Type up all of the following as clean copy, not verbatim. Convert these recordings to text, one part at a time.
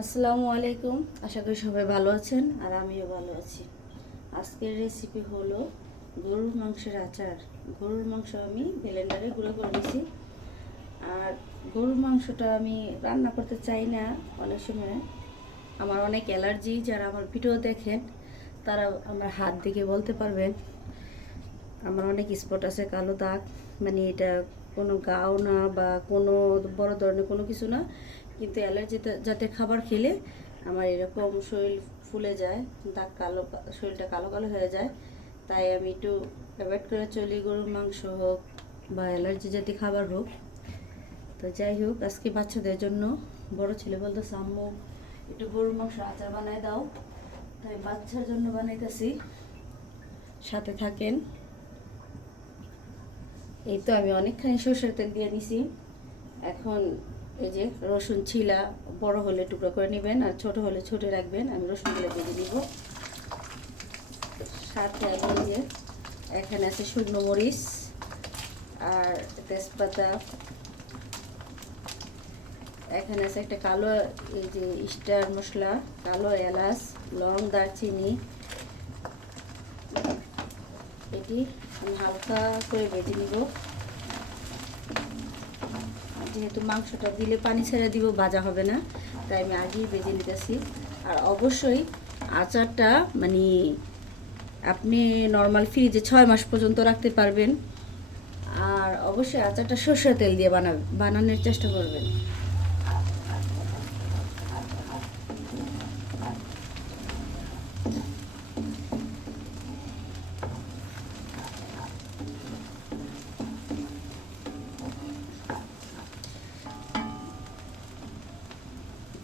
আসসালামু আলাইকুম। আশা করি সবাই ভালো আছেন আর আমিও ভালো আছি। আজকের রেসিপি হলো গরুর মাংসের আচার। গরুর মাংস আমি ব্লেন্ডারে গুঁড়ো করে নিয়েছি। আর গরুর মাংসটা আমি রান্না করতে চাই না অনেক সময়। আমার অনেক অ্যালার্জি, যারা আমার ভিডিও দেখেন তারা আমার হাত দেখে বলতে পারবেন আমার অনেক স্পট আছে, কালো দাগ। মানে এটা কোনো গাও না বা কোনো বড় ধরনের কোনো কিছু না, কিন্তু অ্যালার্জি জাতের খাবার খেলে আমার এরকম শরীর ফুলে যায়, দাগ কালো, শরীরটা কালো কালো হয়ে যায়। তাই আমি একটু অ্যাভয়েড করে চলি, গরুর মাংস হোক বা অ্যালার্জি জাতীয় খাবার হোক। তো যাই হোক, আজকে বাচ্চাদের জন্য বড় ছেলে বলতেছে আম্মু একটু গরুর মাংস আচার বানায় দাও, তাই বাচ্চার জন্য বানাইতেছি, সাথে থাকেন। এই তো আমি অনেকখানি সরষের তেল দিয়ে নিছি। এখন এই যে রসুন ছিলা, বড় হলে টুকরো করে নেবেন আর ছোট হলে ছোট রাখবেন। আমি রসুনগুলো ভেজে দিব। সাথে আমি যে এখানে আছে শুকনো মরিচ আর তেজপাতা, এখানে আছে একটা কালো এই যে স্টার মশলা, কালো এলাচ, লং, দারচিনি। এটি আমি হালকা করে ভেজে নিব। যেহেতু মাংসটা দিলে পানি ছেড়ে দিব, ভাজা হবে না, তাই আমি আগেই ভেজে নিতেছি। আর অবশ্যই আচারটা মানে আপনি নর্মাল ফ্রিজে 6 মাস পর্যন্ত রাখতে পারবেন। আর অবশ্যই আচারটা সরষের তেল দিয়ে বানানোর চেষ্টা করবেন।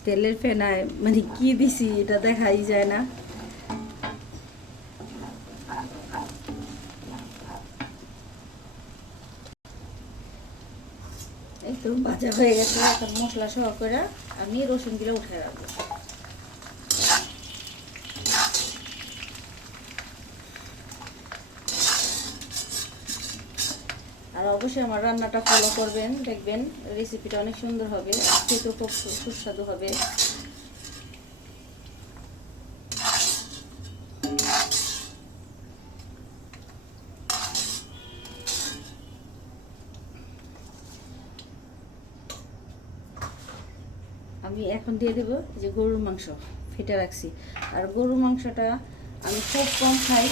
তেলের ফেনায় মানে কি দিছি এটা দেখাই যায় না। এই তো ভাজা হয়ে গেছে। এখন মশলা সহ করে আমি রসুনগুলো উঠে রাখবো। আর অবশ্যই আমার রান্নাটা ফলো করবেন, দেখবেন রেসিপিটা অনেক সুন্দর হবে, খেতেও খুব সুস্বাদু হবে। আমি এখন দিয়ে দেবো যে গরুর মাংস ফেটে রাখছি। আর গরুর মাংসটা আমি খুব কম খাই,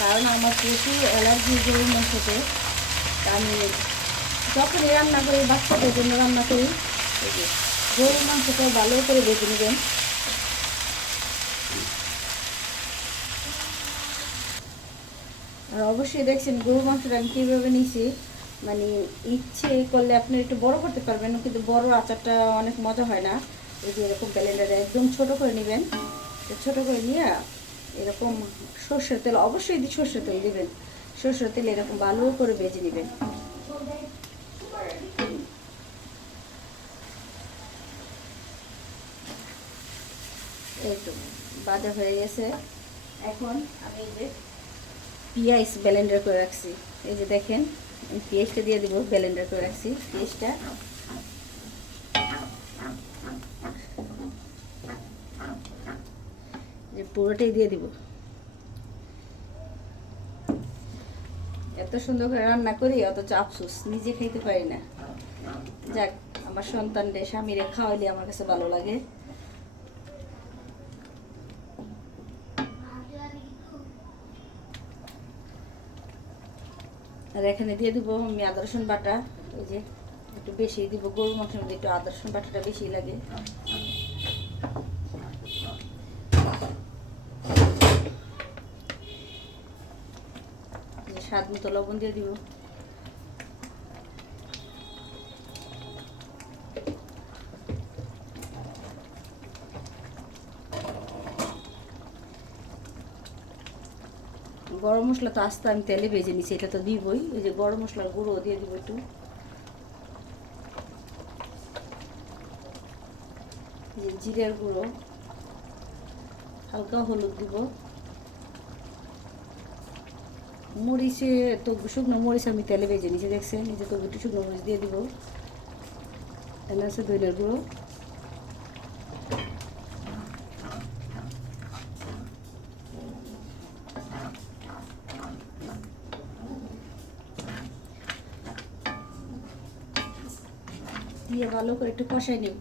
কারণ আমার প্রচুর অ্যালার্জি গরুর মাংসতে। আমি যখনই রান্না করি, বাচ্চাদের জন্য রান্না করি, এই যে গরুর মাংসটা ভালো করে ভেজে নেবেন। আর অবশ্যই দেখছেন গরুর মাংসটা আমি কীভাবে নিছি। মানে ইচ্ছে করলে আপনি একটু বড় করতে পারবেন, কিন্তু বড় আচারটা অনেক মজা হয় না। এই যে এরকম ব্লেন্ডারে একদম ছোট করে নেবেন। ছোট করে নিয়ে এরকম সর্ষের তেল, অবশ্যই সর্ষের তেল দিবেন। সর্ষের তেল এরকম ভালো করে ভেজে নেবেন। এই তো ভাজা হয়ে গেছে। এখন আমি এই যে পেঁয়াজ ব্লেন্ডার করে রাখছি, এই যে দেখেন পেঁয়াজটা দিয়ে দিব। ব্লেন্ডার করে রাখছি পেঁয়াজটা। যে পুরোটাই দিয়ে দিব। এত সুন্দর করে রান্না করি, অথচ আফসোস নিজে খাইতে পারি না। যাক, আমার সন্তানরে স্বামীরে খাওয়াইলে আমার কাছে ভালো লাগে। আর এখানে দিয়ে দিব আমি আদা রসুন বাটা। এই যে একটু বেশি দিব, গরুর মাংসের মধ্যে একটু আদা রসুন বাটাটা বেশি লাগে। স্বাদ মতো লবণ দিয়ে দিব। গরম মশলা তো আস্তে আমি তেলে ভেজে নিছি, এটা তো দিবই। এই যে গরম মশলার গুঁড়ো দিয়ে দিব একটু, জিরের গুঁড়ো, হালকা হলুদ দিব। মরিচে তো শুকনো মরিচ আমি তেলে ভেজে নিয়েছি, দেখছেন। এই যে তো একটু শুকনো মরিচ দিয়ে দিব। এখানে আছে ধনিয়ার গুঁড়ো, দিয়ে ভালো করে একটু কষাই নিব।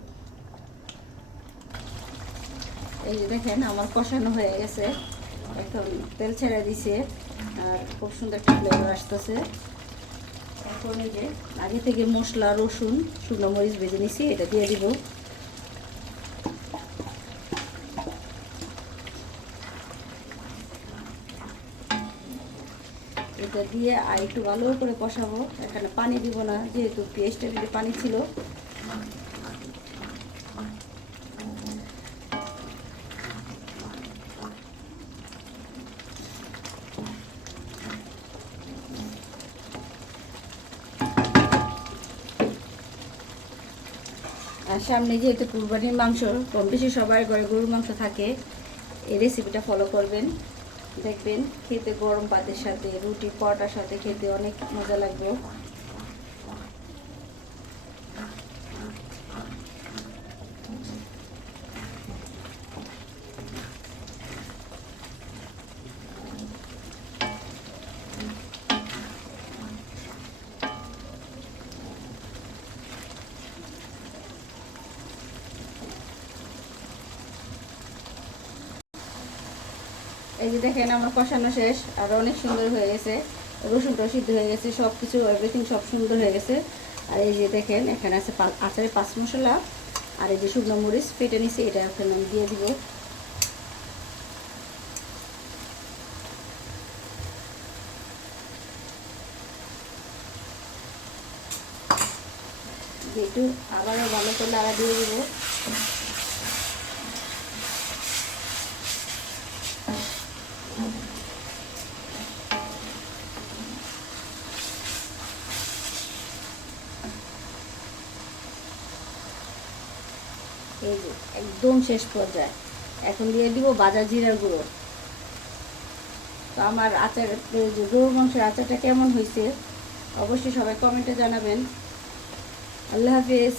এই যে দেখেন আমার কষানো হয়ে গেছে, এখন তেল ছেড়ে দিছে আর খুব সুন্দর একটা ফ্লেভার আসতেছে। এখন এই যে আগে থেকে মশলা, রসুন, শুকনো মরিচ ভেজে নিছি, এটা দিয়ে দিব। এটা দিয়ে আর একটু ভালো করে কষাবো। এখানে পানি দিব না, যেহেতু পেঁয়াজটার ভিতরে পানি ছিল। আর সামনে যেহেতু কুরবানির মাংস, কম বেশি সবার ঘরে গরুর মাংস থাকে, এই রেসিপিটা ফলো করবেন, দেখবেন খেতে গরম ভাতের সাথে, রুটি পরোটার সাথে খেতে অনেক মজা লাগবে। এই যে দেখেন আমার কষানো শেষ, আর অনেক সুন্দর হয়ে গেছে, রসুনটাও সিদ্ধ হয়ে গেছে, সব কিছু এভরিথিং সব সুন্দর হয়ে গেছে। আর এই যে দেখেন এখানে আছে আচারের 5 মশলা, আর এই যে শুকনো মরিচ ফেটে নিছি, এটা এখন আমি দিয়ে দিব। একটু আবারও ভালো করে নাড়া দিয়ে দিব। এই যে একদম শেষ পর্যায়ে এখন দিয়ে দিব ভাজা জিরার গুঁড়ো। তো আমার আচার, গরুর মাংসের আচারটা কেমন হয়েছে অবশ্যই সবাই কমেন্টে জানাবেন। আল্লাহ হাফেজ।